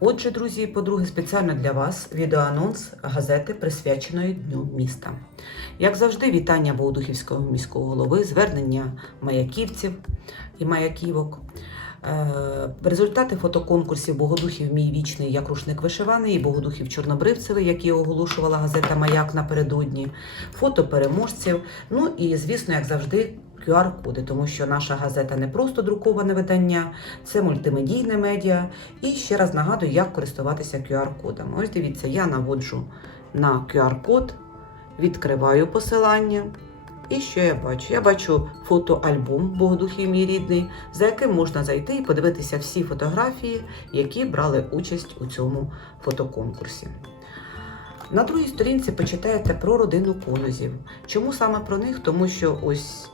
Отже, друзі і подруги, спеціально для вас відеоанонс газети, присвяченої Дню міста. Як завжди, вітання Богодухівського міського голови, звернення маяківців і маяківок. Е, Результати фотоконкурсів Богодухів Мій вічний як рушник вишиваний і Богодухів Чорнобривцевий, які оголошувала газета Маяк напередодні, фото переможців. Ну і звісно, як завжди, QR-коди, тому що наша газета не просто друковане видання, це мультимедійне медіа. І ще раз нагадую, як користуватися QR-кодами. Ось дивіться, я наводжу на QR-код, відкриваю посилання. І що я бачу? Я бачу фотоальбом Богодухів мій рідний, за яким можна зайти і подивитися всі фотографії, які брали участь у цьому фотоконкурсі. На другій сторінці почитаєте про родину конозів. Чому саме про них? Тому що ось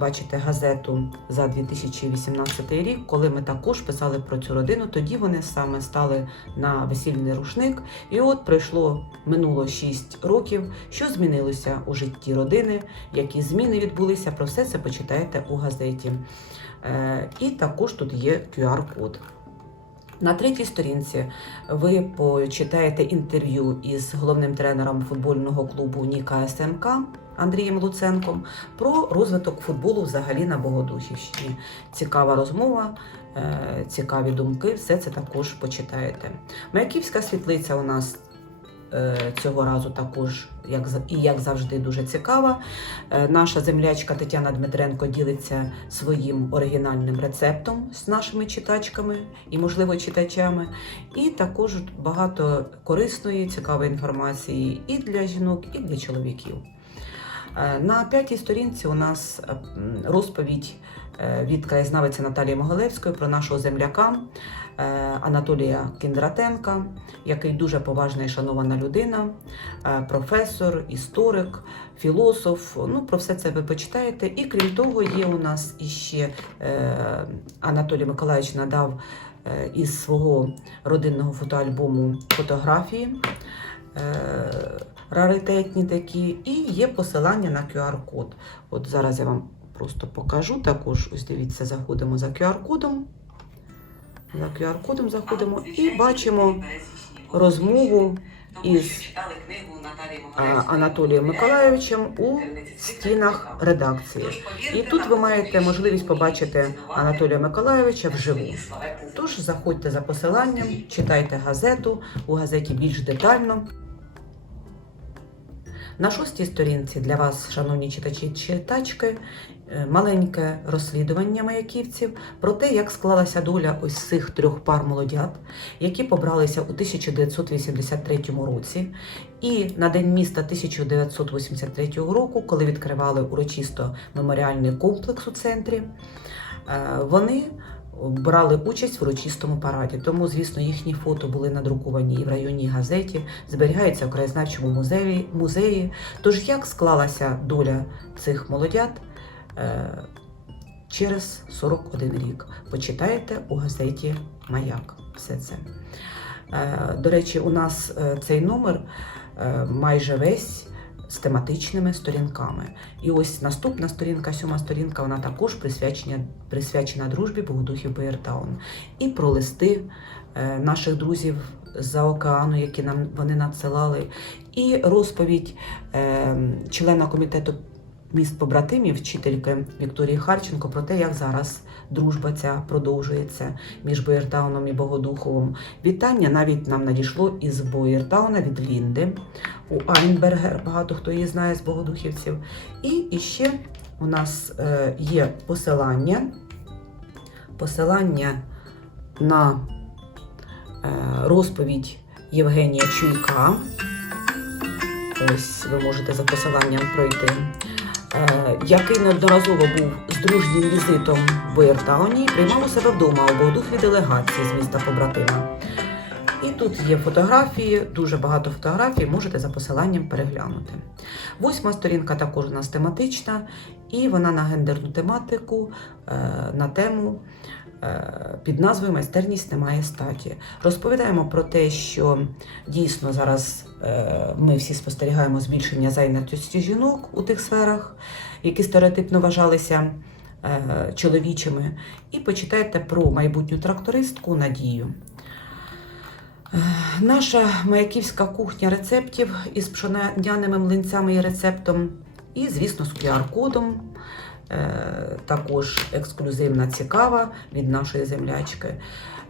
бачите газету за 2018 рік, коли ми також писали про цю родину, тоді вони саме стали на весільний рушник. І от пройшло минуло 6 років. Що змінилося у житті родини, які зміни відбулися, про все це почитаєте у газеті. Е, І також тут є QR-код. На третій сторінці ви почитаєте інтерв'ю із головним тренером футбольного клубу Ніка СМК Андрієм Луценком про розвиток футболу взагалі на Богодухівщині. Цікава розмова, е, цікаві думки, все це також почитаєте. Маяківська світлиця у нас цього разу також, як і як завжди, дуже цікава. Е, Наша землячка Тетяна Дмитренко ділиться своїм оригінальним рецептом з нашими читачками і, можливо, читачами. І також багато корисної, цікавої інформації і для жінок, і для чоловіків. Е, На п'ятій сторінці у нас е, розповідь е, від краєзнавиці Наталії Могилевської про нашого земляка е, Анатолія Кіндратенка, який дуже поважна і шанована людина, е, професор, історик, філософ. Ну, про все це ви почитаєте. І крім того, є у нас іще е, Анатолій Миколаївич надав е, із свого родинного фотоальбому фотографії. е, Раритетні такі, і є посилання на QR-код. От зараз я вам просто покажу також. Ось дивіться, заходимо за QR-кодом. За QR-кодом заходимо і бачимо розмову із Анатолієм Миколаєвичем у стінах редакції. І тут ви маєте можливість побачити Анатолія Миколаєвича вживу. Тож заходьте за посиланням, читайте газету, у газеті більш детально. На шостій сторінці для вас, шановні читачі читачки, маленьке розслідування маяківців про те, як склалася доля ось цих трьох пар молодят, які побралися у 1983 році. І на День міста 1983 року, коли відкривали урочисто меморіальний комплекс у центрі, е, вони брали участь в урочистому параді. Тому, звісно, їхні фото були надруковані і в районній газеті, зберігаються в краєзнавчому музеї. музеї. Тож як склалася доля цих молодят е, через 41 рік? Почитаєте у газеті Маяк. Все це. Е, до речі, у нас е, цей номер е, майже весь з тематичними сторінками. І ось наступна сторінка, сьома сторінка, вона також присвячена, присвячена дружбі Богодухів Боєртаун. І про листи е, наших друзів з-за океану, які нам вони надсилали, і розповідь е, члена комітету міст побратимів, вчительки Вікторії Харченко, про те, як зараз дружба ця продовжується між Боєртауном і Богодуховим. Вітання навіть нам надійшло із Боєртауна від Лінди у Айнбергер. Багато хто її знає з Богодухівців. І іще у нас е, є посилання, посилання на е, розповідь Євгенія Чуйка. Ось ви можете за посиланням пройти. Е, який неодноразово був з дружнім візитом в Іртауні, приймав у себе вдома у духі делегації з міста побратима. І тут є фотографії, дуже багато фотографій, можете за посиланням переглянути. Восьма сторінка також у нас тематична, і вона на гендерну тематику, е, на тему під назвою Майстерність немає статі. Розповідаємо про те, що дійсно зараз е, ми всі спостерігаємо збільшення зайнятості жінок у тих сферах, які стереотипно вважалися е, чоловічими. І почитайте про майбутню трактористку Надію. Е, Наша маяківська кухня рецептів із пшоняними млинцями і рецептом, і, звісно, з QR-кодом. Е, Також ексклюзивна цікава від нашої землячки.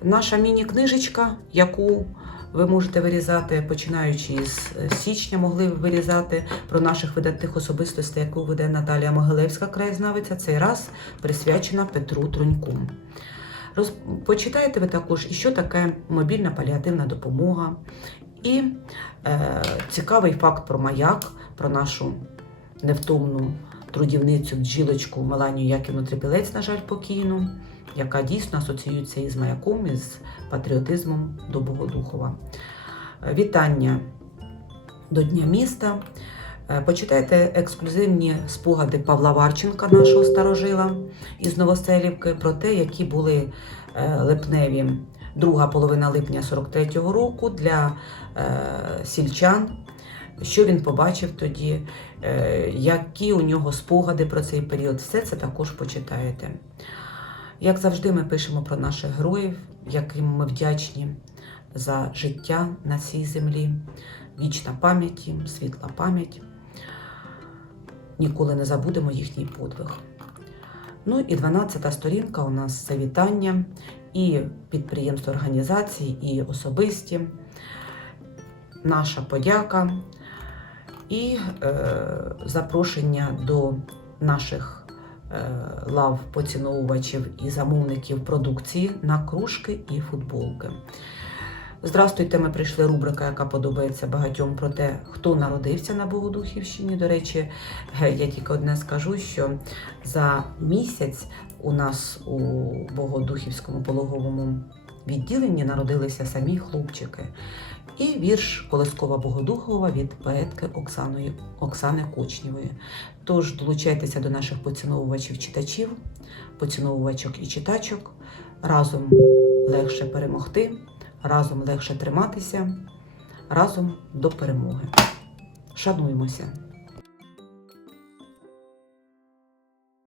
Наша міні-книжечка, яку ви можете вирізати, починаючи з січня, могли вирізати про наших видатних особистостей, яку веде Наталія Могилевська, краєзнавиця, цей раз присвячена Петру Труньку. Роз... Почитаєте ви також, і що таке мобільна паліативна допомога, і е, цікавий факт про маяк, про нашу невтомну трудівницю бджілочку Меланію Яківну Трипілець, на жаль, покійну, яка дійсно асоціюється із маяком, із патріотизмом до Богодухова. Е, Вітання до Дня міста. Е, Почитайте ексклюзивні спогади Павла Варченка, нашого старожила із Новоселівки, про те, які були е, липневі друга половина липня 43-го року для сільчан. Що він побачив тоді, е, які у нього спогади про цей період, все це також почитаєте. Як завжди, ми пишемо про наших героїв, яким ми вдячні за життя на цій землі. Вічна пам'ять світла пам'ять. Ніколи не забудемо їхній подвиг. Ну і 12-та сторінка у нас це вітання і підприємств організації, і особисті. Наша подяка і е, запрошення до наших е, лав поціновувачів і замовників продукції на кружки і футболки. Здрастуйте, ми прийшли рубрика, яка подобається багатьом про те, хто народився на Богодухівщині. До речі, е, я тільки одне скажу, що за місяць у нас у Богодухівському пологовому відділенні народилися самі хлопчики. І вірш Колескова Богодухова від поетки Оксаної, Оксани Кочнєвої. Тож долучайтеся до наших поціновувачів читачів, поціновувачок і читачок. Разом легше перемогти, разом легше триматися, разом до перемоги. Шануймося!